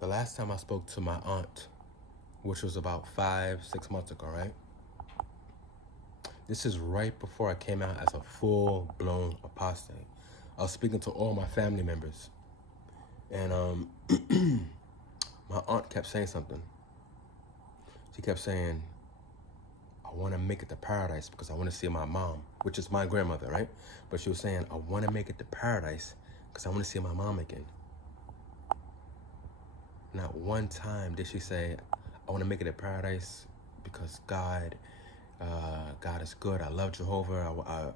The last time I spoke to my aunt, which was about 5, 6 months ago, right? This is right before I came out as a full-blown apostate. I was speaking to all my family members, and my aunt kept saying something. She kept saying, I want to make it to paradise because I want to see my mom, which is my grandmother, right? But she was saying, I want to make it to paradise because I want to see my mom again. Not one time did she say, I want to make it to paradise because God is good. I love Jehovah.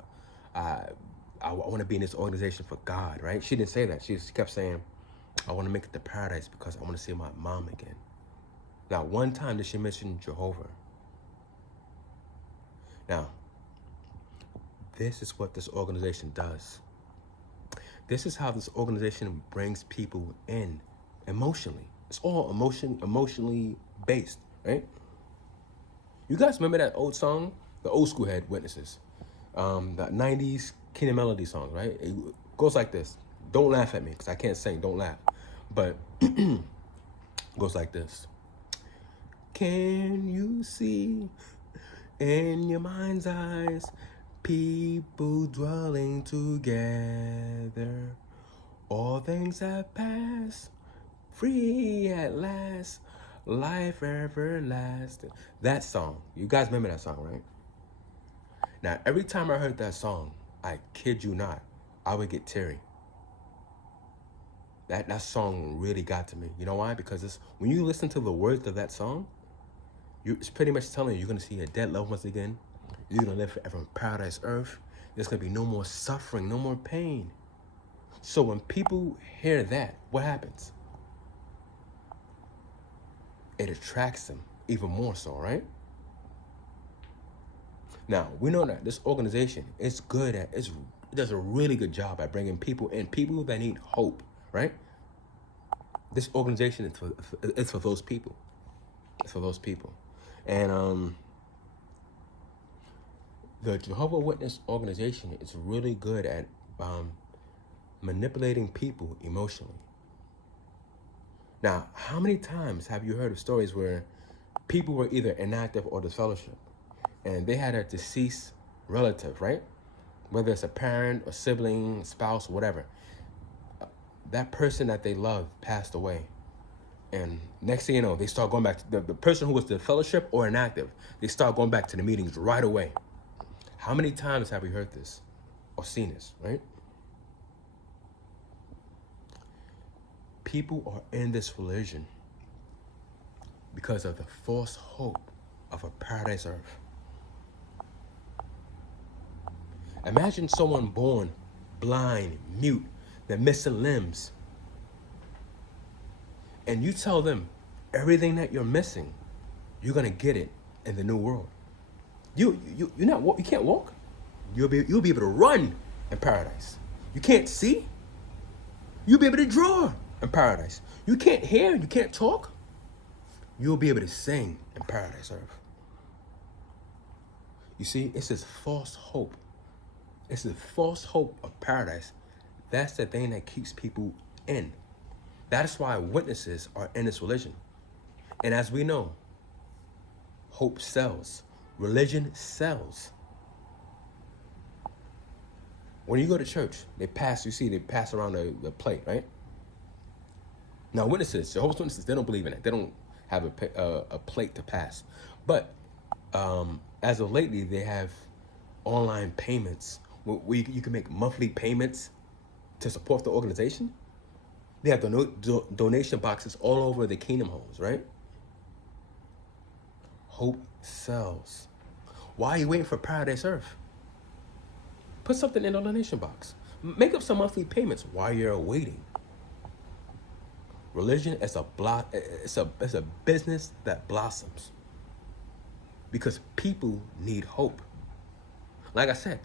I want to be in this organization for God, right? She didn't say that. She kept saying, I want to make it to paradise because I want to see my mom again. Not one time did she mention Jehovah. Now, this is what this organization does. This is how this organization brings people in emotionally. It's all emotionally based, right? You guys remember that old song, the old school head Witnesses, the 90s Kingdom Melody song, right? It goes like this. Don't laugh at me because I can't sing, don't laugh. But it goes like this. Can you see in your mind's eyes people dwelling together? All things have passed, free at last, life everlasting. That song, you guys remember that song, right? Now, every time I heard that song, I kid you not, I would get teary. That song really got to me. You know why? Because when you listen to the words of that song, it's pretty much telling you you're going to see your dead loved ones again. You're going to live forever in paradise earth. There's going to be no more suffering, no more pain. So when people hear that, what happens? It attracts them even more so, right? Now, we know that this organization is good at, it does a really good job at bringing people in, people that need hope, right? This organization is for those people. It's for those people. And the Jehovah Witness organization is really good at manipulating people emotionally. Now, how many times have you heard of stories where people were either inactive or disfellowship, and they had a deceased relative, right? Whether it's a parent, a sibling, spouse, whatever. That person that they loved passed away. And next thing you know, they start going back to the person who was the fellowship or inactive. They start going back to the meetings right away. How many times have we heard this or seen this, right? People are in this religion because of the false hope of a paradise earth. Imagine someone born blind, mute, they're missing limbs. And you tell them everything that you're missing, you're gonna get it in the new world. You can't walk. You'll be able to run in paradise. You can't see. You'll be able to draw in paradise. You can't hear. You can't talk. You'll be able to sing in paradise earth. You see, it's this false hope. It's the false hope of paradise. That's the thing that keeps people in. That's why witnesses are in this religion. And as we know, hope sells. Religion sells. When you go to church, they pass around the plate, right? Now, witnesses, Jehovah's Witnesses, they don't believe in it. They don't have a plate to pass. But as of lately, they have online payments where you can make monthly payments to support the organization. They have donation boxes all over the kingdom homes, right? Hope sells. Why are you waiting for paradise earth? Put something in the donation box. Make up some monthly payments while you're waiting. Religion is it's a business that blossoms because people need hope. Like I said,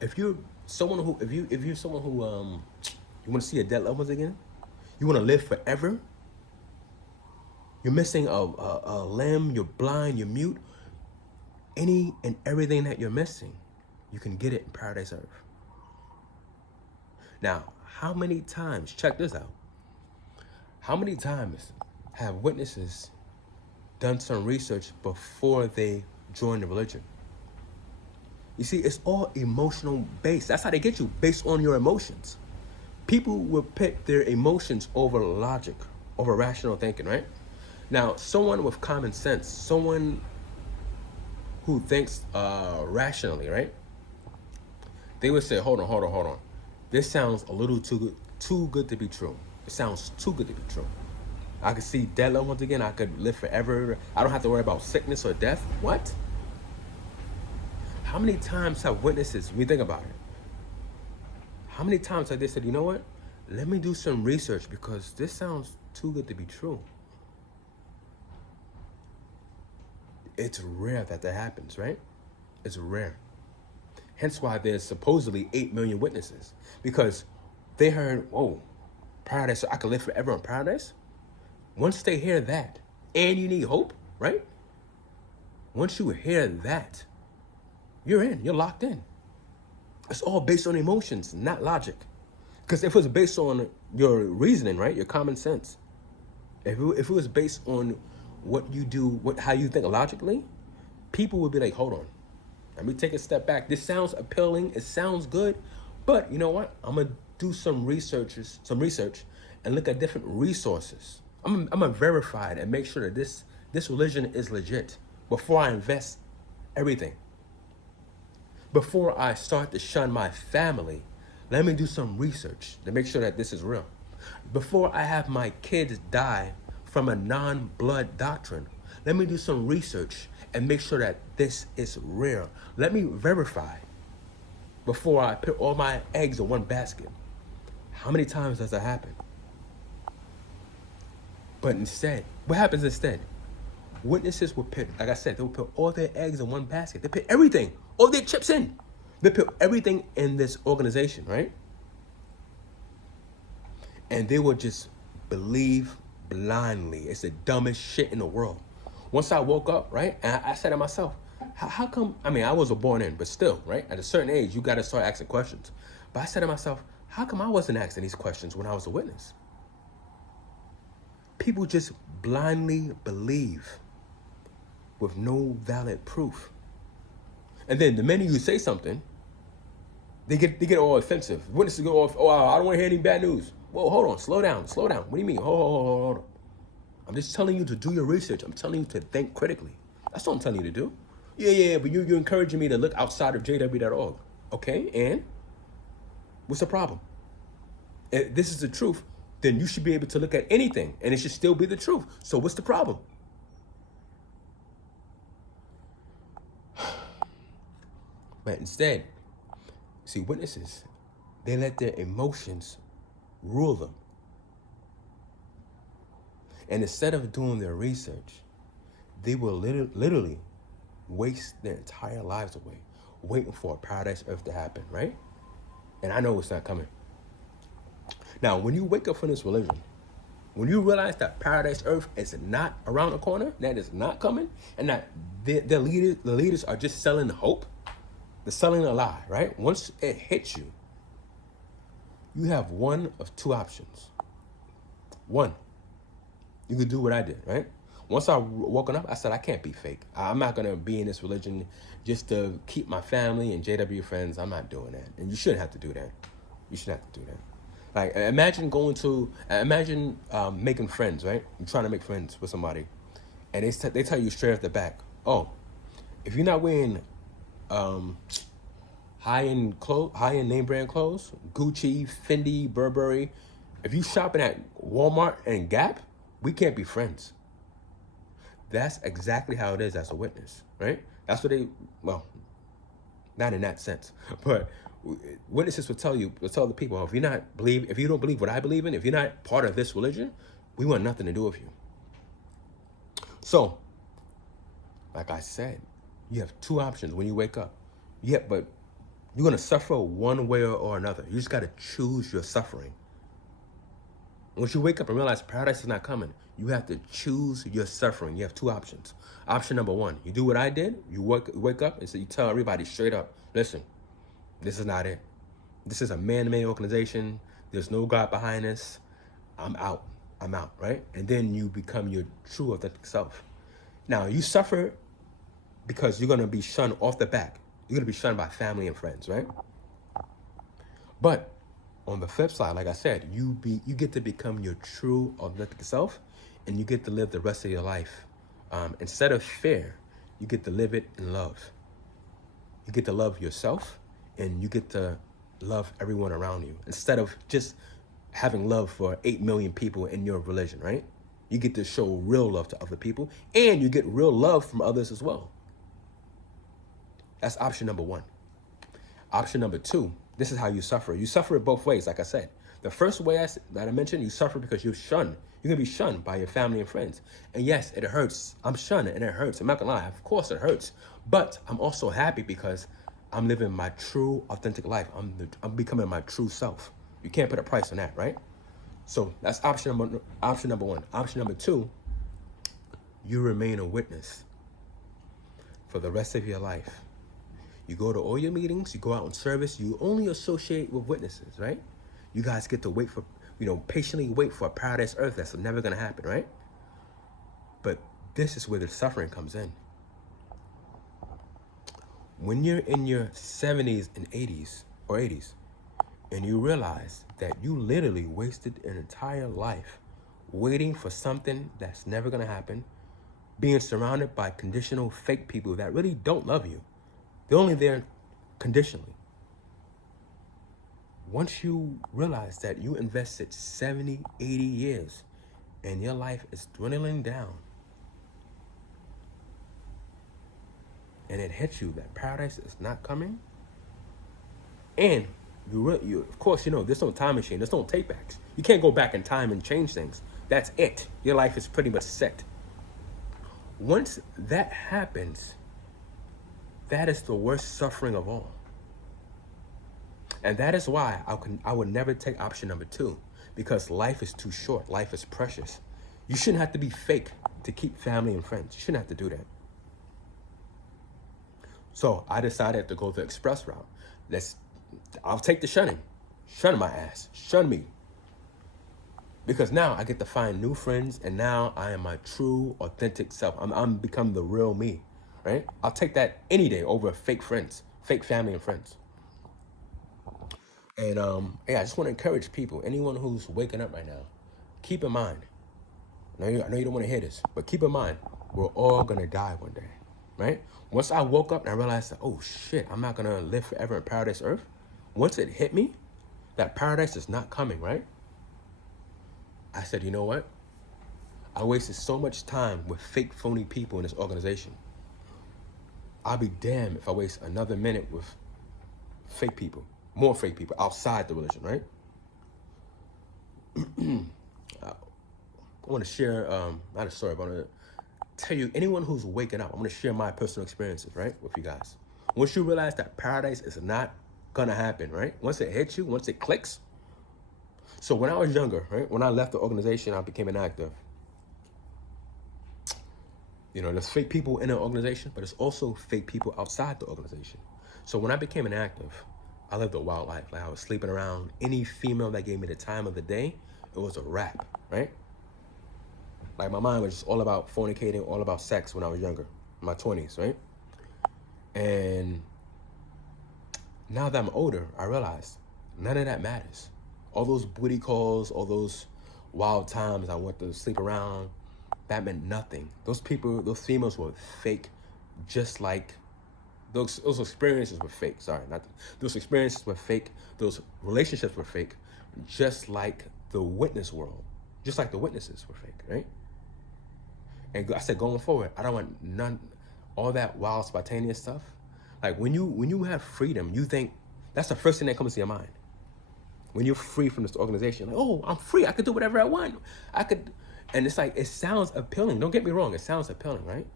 if you're someone who you want to see your dead loved ones again, you want to live forever. You're missing a limb. You're blind. You're mute. Any and everything that you're missing, you can get it in paradise earth. Now, how many times? Check this out. How many times have witnesses done some research before they join the religion? You see, it's all emotional based. That's how they get you, based on your emotions. People will pick their emotions over logic, over rational thinking, right? Now, someone with common sense, someone who thinks rationally, right? They would say, hold on. This sounds a little too good to be true. It sounds too good to be true. I could see dead loved ones again. I could live forever. I don't have to worry about sickness or death. What? How many times have witnesses, when you think about it, how many times have they said, you know what? Let me do some research because this sounds too good to be true. It's rare that happens, right? It's rare. Hence why there's supposedly 8 million witnesses. Because they heard, oh, paradise, I can live forever in paradise. Once they hear that, and you need hope, right? Once you hear that, you're in, you're locked in. It's all based on emotions, not logic. Because if it was based on your reasoning, right, your common sense, if it was based on what you do, how you think logically, people would be like, hold on, let me take a step back. This sounds appealing, it sounds good, but you know what? I'm gonna do some research and look at different resources. I'm gonna verify it and make sure that this religion is legit before I invest everything. Before I start to shun my family, let me do some research to make sure that this is real. Before I have my kids die from a non-blood doctrine, let me do some research and make sure that this is real. Let me verify before I put all my eggs in one basket. How many times does that happen? But instead, what happens instead? Witnesses will put, like I said, they will put all their eggs in one basket. They put everything, all their chips in. They put everything in this organization, right? And they will just believe blindly. It's the dumbest shit in the world. Once I woke up, right, and I said to myself, how come, I mean, I wasn't born in, but still, right, at a certain age, you got to start asking questions. But I said to myself, how come I wasn't asking these questions when I was a witness? People just blindly believe with no valid proof. And then the minute you say something, they get all offensive. Witnesses go off, oh, I don't want to hear any bad news. Whoa, hold on, slow down. What do you mean? Hold on. I'm just telling you to do your research. I'm telling you to think critically. That's what I'm telling you to do. Yeah, but you're encouraging me to look outside of jw.org. Okay, and what's the problem? If this is the truth, then you should be able to look at anything, and it should still be the truth. So what's the problem? But instead, see, witnesses, they let their emotions rule them. And instead of doing their research, they will literally waste their entire lives away waiting for a paradise earth to happen, right? And I know it's not coming. Now, when you wake up from this religion, when you realize that paradise earth is not around the corner, that is not coming, and that the leaders are just selling hope, they're selling a lie, right? Once it hits you, you have one of two options. One, you could do what I did, right? Once I woken up, I said, I can't be fake. I'm not going to be in this religion just to keep my family and JW friends. I'm not doing that. And you shouldn't have to do that. You shouldn't have to do that. Like, imagine making friends, right? You're trying to make friends with somebody. And they tell you straight off the back, oh, if you're not wearing high-end name brand clothes, Gucci, Fendi, Burberry, if you shopping at Walmart and Gap, we can't be friends. That's exactly how it is as a witness, right? That's what well, not in that sense, but witnesses will tell the people, oh, if you don't believe what I believe in, if you're not part of this religion, we want nothing to do with you. So, like I said, you have two options when you wake up. Yeah, but you're going to suffer one way or another. You just got to choose your suffering. Once you wake up and realize paradise is not coming, you have to choose your suffering. You have two options. Option number one, you do what I did. You wake up and so you tell everybody straight up, listen, this is not it. This is a man-made organization. There's no God behind this. I'm out. I'm out, right? And then you become your true authentic self. Now, you suffer because you're going to be shunned off the back. You're going to be shunned by family and friends, right? But on the flip side, like I said, you get to become your true authentic self, and you get to live the rest of your life. Instead of fear, you get to live it in love. You get to love yourself, and you get to love everyone around you. Instead of just having love for 8 million people in your religion, right? You get to show real love to other people, and you get real love from others as well. That's option number one. Option number two, this is how you suffer. You suffer it both ways, like I said. The first way that I mentioned, you suffer because you're shunned. You're going to be shunned by your family and friends. And yes, it hurts. I'm shunned and it hurts. I'm not going to lie. Of course it hurts. But I'm also happy because I'm living my true, authentic life. I'm becoming my true self. You can't put a price on that, right? So that's option number one. Option number two, you remain a witness for the rest of your life. You go to all your meetings, you go out on service, you only associate with witnesses, right? You guys get to wait for, patiently wait for a paradise earth that's never going to happen, right? But this is where the suffering comes in. When you're in your 70s and 80s, and you realize that you literally wasted an entire life waiting for something that's never going to happen, being surrounded by conditional fake people that really don't love you. They're only there conditionally. Once you realize that you invested 70, 80 years and your life is dwindling down, and it hits you that paradise is not coming, and you of course, there's no time machine, there's no take backs. You can't go back in time and change things. That's it. Your life is pretty much set. Once that happens, that is the worst suffering of all. And that is why I would never take option number two, because life is too short. Life is precious. You shouldn't have to be fake to keep family and friends. You shouldn't have to do that. So I decided to go the express route. I'll take the shunning. Shun my ass. Shun me. Because now I get to find new friends, and now I am my true, authentic self. I'm becoming the real me, right? I'll take that any day over fake friends, fake family and friends. And I just want to encourage people, anyone who's waking up right now, keep in mind, I know you don't want to hear this, but keep in mind, we're all going to die one day, right? Once I woke up and I realized that, oh shit, I'm not going to live forever in paradise earth. Once it hit me, that paradise is not coming, right? I said, you know what? I wasted so much time with fake, phony people in this organization. I'll be damned if I waste another minute with fake people. More fake people outside the religion, right? I want to share, not a story, but I want to tell you, anyone who's waking up, I'm going to share my personal experiences, right, with you guys. Once you realize that paradise is not going to happen, right? Once it hits you, once it clicks. So when I was younger, right, when I left the organization, I became an actor. There's fake people in the organization, but there's also fake people outside the organization. So when I became an active, I lived a wild life. Like I was sleeping around any female that gave me the time of the day. It was a wrap, right? Like my mind was just all about fornicating, all about sex when I was younger, in my 20s, right? And now that I'm older, I realize none of that matters. All those booty calls, all those wild times I went to sleep around, that meant nothing. Those people, those females were fake, just like those experiences were fake. Those experiences were fake. Those relationships were fake, just like the witness world, just like the witnesses were fake, right? And I said, going forward, I don't want none, all that wild, spontaneous stuff. Like when you have freedom, you think that's the first thing that comes to your mind. When you're free from this organization, like, oh, I'm free. I could do whatever I want. And it's like, it sounds appealing. Don't get me wrong. It sounds appealing, right?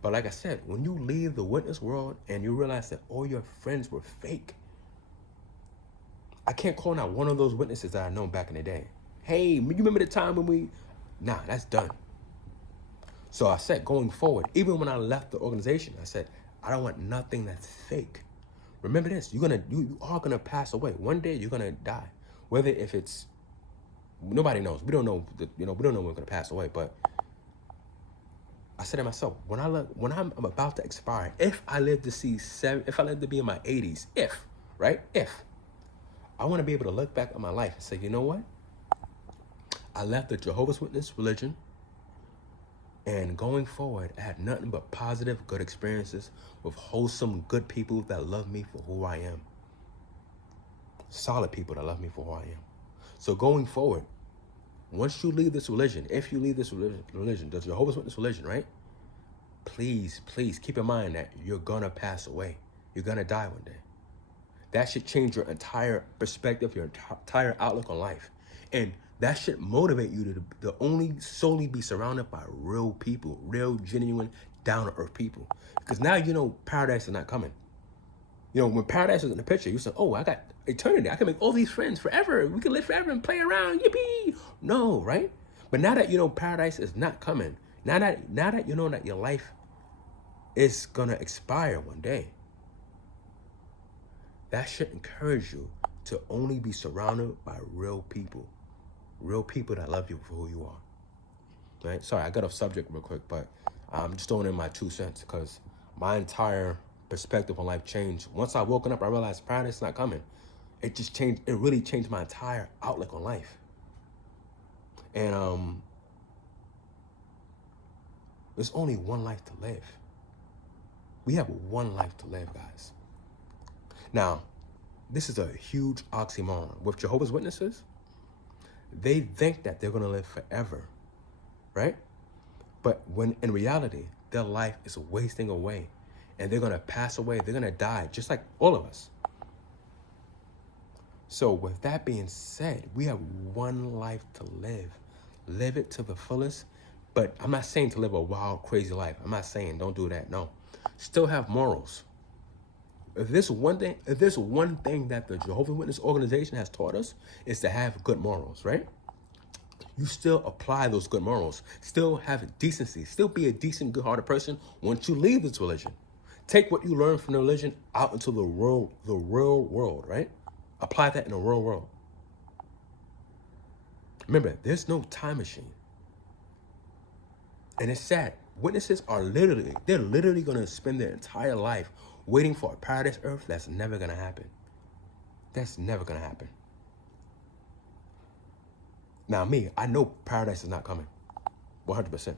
But like I said, when you leave the witness world and you realize that all your friends were fake, I can't call out one of those witnesses that I know back in the day. Hey, you remember the time when nah, that's done. So I said, going forward, even when I left the organization, I said, I don't want nothing that's fake. Remember this, you are gonna pass away. One day you're gonna die. Whether if it's Nobody knows. We don't know. We don't know when we're gonna pass away. But I said to myself, when I'm about to expire, if I live to see if I live to be in my 80s, if I want to be able to look back on my life and say, you know what? I left the Jehovah's Witness religion, and going forward, I had nothing but positive, good experiences with wholesome, good people that love me for who I am. Solid people that love me for who I am. So going forward, once you leave this religion, if you leave this religion, the Jehovah's Witness religion, right? Please keep in mind that you're gonna pass away. You're gonna die one day. That should change your entire perspective, your entire outlook on life. And that should motivate you to only solely be surrounded by real people, real, genuine, down-to-earth people. Because now you know paradise is not coming. You know, when paradise was in the picture, you said, oh, I got eternity. I can make all these friends forever. We can live forever and play around. Yippee! No, right? But now that you know paradise is not coming, now that you know that your life is going to expire one day, that should encourage you to only be surrounded by real people that love you for who you are. Right? Sorry, I got off subject real quick, but I'm just throwing in my 2 cents because my entire perspective on life changed. Once I woken up, I realized paradise is not coming. It just changed. It really changed my entire outlook on life. And there's only one life to live. We have one life to live, guys. Now, this is a huge oxymoron. With Jehovah's Witnesses, they think that they're going to live forever, right? But when in reality, their life is wasting away and they're going to pass away. They're going to die just like all of us. So with that being said, we have one life to live. Live it to the fullest. But I'm not saying to live a wild, crazy life. I'm not saying don't do that. No. Still have morals. If there's one thing that the Jehovah's Witness organization has taught us is to have good morals, right? You still apply those good morals. Still have decency. Still be a decent, good-hearted person once you leave this religion. Take what you learn from the religion out into the real world, right? Apply that in the real world. Remember, there's no time machine. And it's sad. Witnesses are literally going to spend their entire life waiting for a paradise earth that's never going to happen. That's never going to happen. Now, me, I know paradise is not coming. 100%.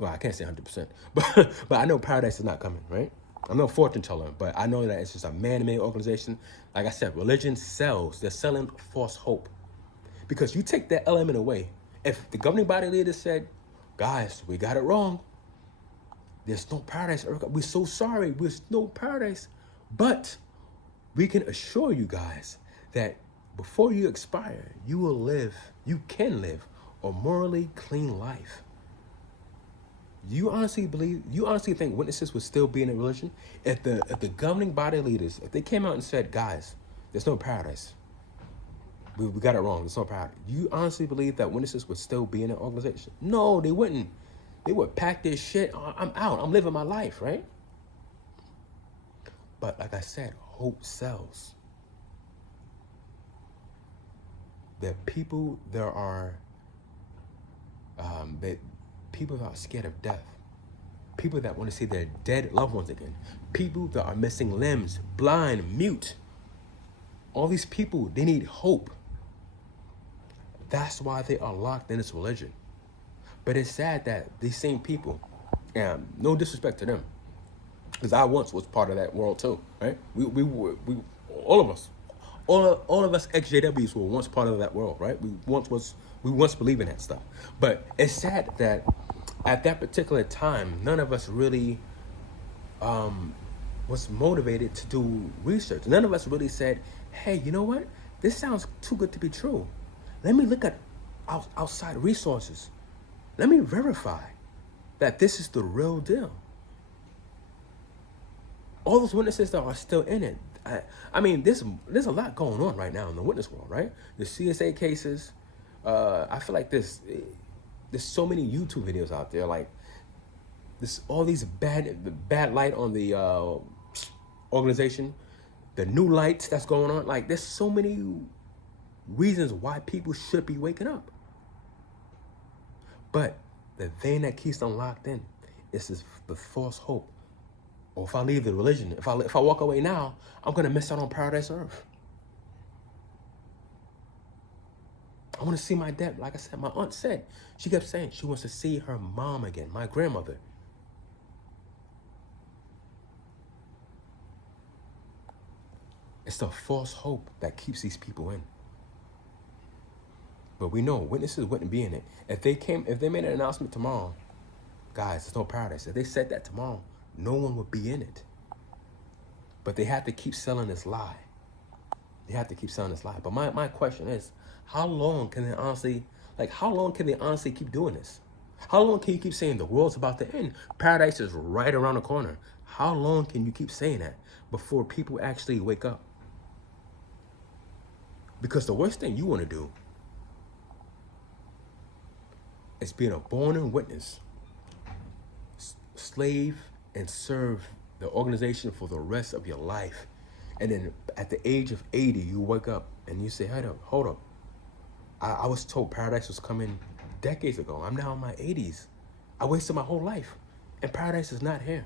Well, I can't say 100%. But I know paradise is not coming, right? I'm no fortune teller, but I know that it's just a man-made organization. Like I said, religion sells. They're selling false hope. Because you take that element away. If the governing body leader said, guys, we got it wrong. There's no paradise. We're so sorry. There's no paradise. But we can assure you guys that before you expire, you can live a morally clean life. You honestly think witnesses would still be in a religion? If the governing body leaders, if they came out and said, guys, there's no paradise. We got it wrong. There's no paradise. You honestly believe that witnesses would still be in an organization? No, they wouldn't. They would pack their shit. I'm out. I'm living my life, right? But like I said, hope sells. People that are scared of death. People that want to see their dead loved ones again. People that are missing limbs, blind, mute. All these people, they need hope. That's why they are locked in this religion. But it's sad that these same people, and no disrespect to them, because I once was part of that world too, right? We all of us ex-JWs were once part of that world, right? We once believed in that stuff. But it's sad that at that particular time, none of us really was motivated to do research. None of us really said, hey, you know what? This sounds too good to be true. Let me look at outside resources. Let me verify that this is the real deal. All those witnesses that are still in it. I mean, there's a lot going on right now in the witness world, right? The CSA cases. I feel like there's so many YouTube videos out there, like all these bad light on the organization, the new lights that's going on. Like there's so many reasons why people should be waking up. But the thing that keeps them locked in is the false hope. Or if I leave the religion, if I walk away now, I'm going to miss out on paradise earth. I want to see my dad. Like I said, my aunt said, she kept saying she wants to see her mom again, my grandmother. It's the false hope that keeps these people in. But we know witnesses wouldn't be in it. If they made an announcement tomorrow, guys, there's no paradise. If they said that tomorrow, no one would be in it. But they have to keep selling this lie. They have to keep selling this lie. But my question is, how long can they honestly keep doing this? How long can you keep saying the world's about to end? Paradise is right around the corner. How long can you keep saying that before people actually wake up? Because the worst thing you want to do is being a born witness, slave, and serve the organization for the rest of your life. And then at the age of 80, you wake up and you say, hold up. I was told paradise was coming decades ago. I'm now in my 80s. I wasted my whole life and paradise is not here.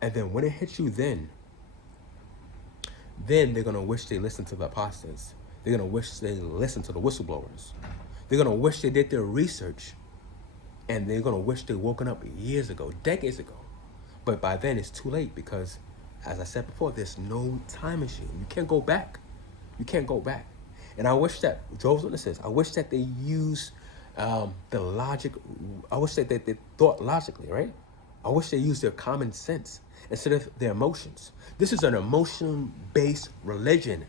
And then when it hits you then they're going to wish they listened to the apostates. They're going to wish they listened to the whistleblowers. They're going to wish they did their research. And they're going to wish they woken up years ago, decades ago. But by then it's too late because, as I said before, there's no time machine. You can't go back. You can't go back. And I wish that, Jehovah's Witnesses, I wish that they use the logic. I wish that they thought logically, right? I wish they used their common sense instead of their emotions. This is an emotion-based religion.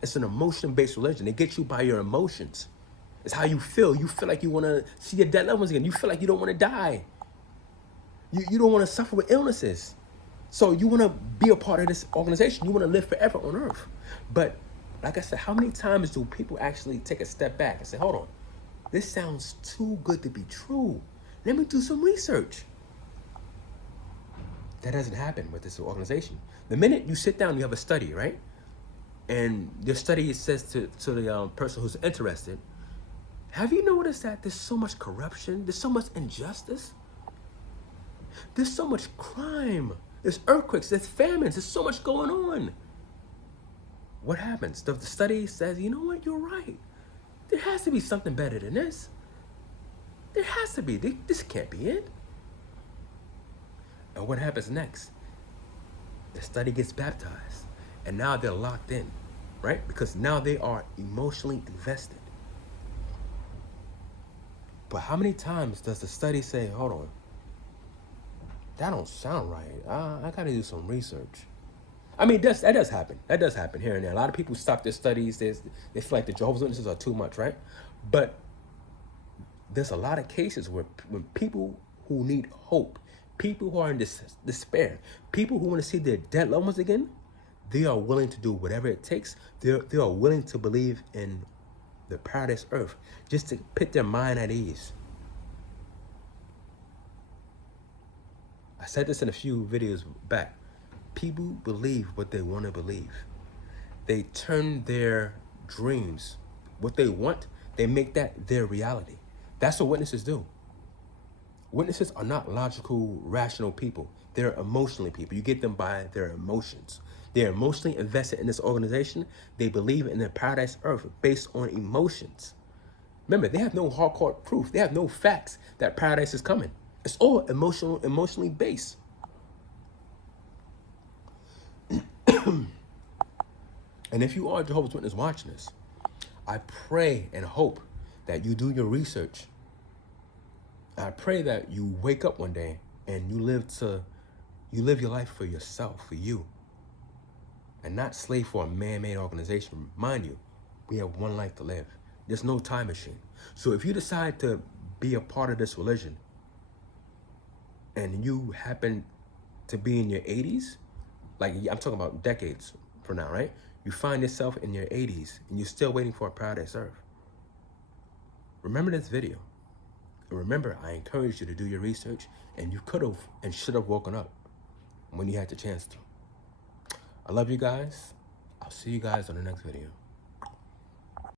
It's an emotion-based religion. They get you by your emotions. It's how you feel. You feel like you want to see your dead loved ones again. You feel like you don't want to die. You don't want to suffer with illnesses. So you want to be a part of this organization. You want to live forever on earth. But like I said, how many times do people actually take a step back and say, hold on, this sounds too good to be true. Let me do some research. That doesn't happen with this organization. The minute you sit down, you have a study, right? And your study says to the person who's interested, have you noticed that there's so much corruption? There's so much injustice? There's so much crime. There's earthquakes, there's famines, there's so much going on. What happens? The study says, you know what, you're right. There has to be something better than this. There has to be. This can't be it. And what happens next? The study gets baptized. And now they're locked in, right? Because now they are emotionally invested. But how many times does the study say, hold on, that don't sound right. I got to do some research. I mean, that does happen. That does happen here and there. A lot of people stop their studies. They feel like the Jehovah's Witnesses are too much, right? But there's a lot of cases where when people who need hope, people who are in despair, people who want to see their dead loved ones again, they are willing to do whatever it takes. They are willing to believe in the paradise earth just to put their mind at ease. I said this in a few videos back. People believe what they want to believe. They turn their dreams, what they want, they make that their reality. That's what witnesses do. Witnesses are not logical, rational people. They're emotionally people. You get them by their emotions. They're emotionally invested in this organization. They believe in the paradise earth based on emotions. Remember, they have no hardcore proof. They have no facts that paradise is coming. It's all emotionally based. And if you are a Jehovah's Witness watching this, I pray and hope that you do your research. I pray that you wake up one day and you live your life for yourself, for you, and not slave for a man-made organization. Mind you, we have one life to live. There's no time machine. So if you decide to be a part of this religion and you happen to be in your 80s, like I'm talking about decades from now, right? You find yourself in your 80s and you're still waiting for a paradise earth. Remember this video. And remember, I encouraged you to do your research, and you could have and should have woken up when you had the chance to. I love you guys. I'll see you guys on the next video.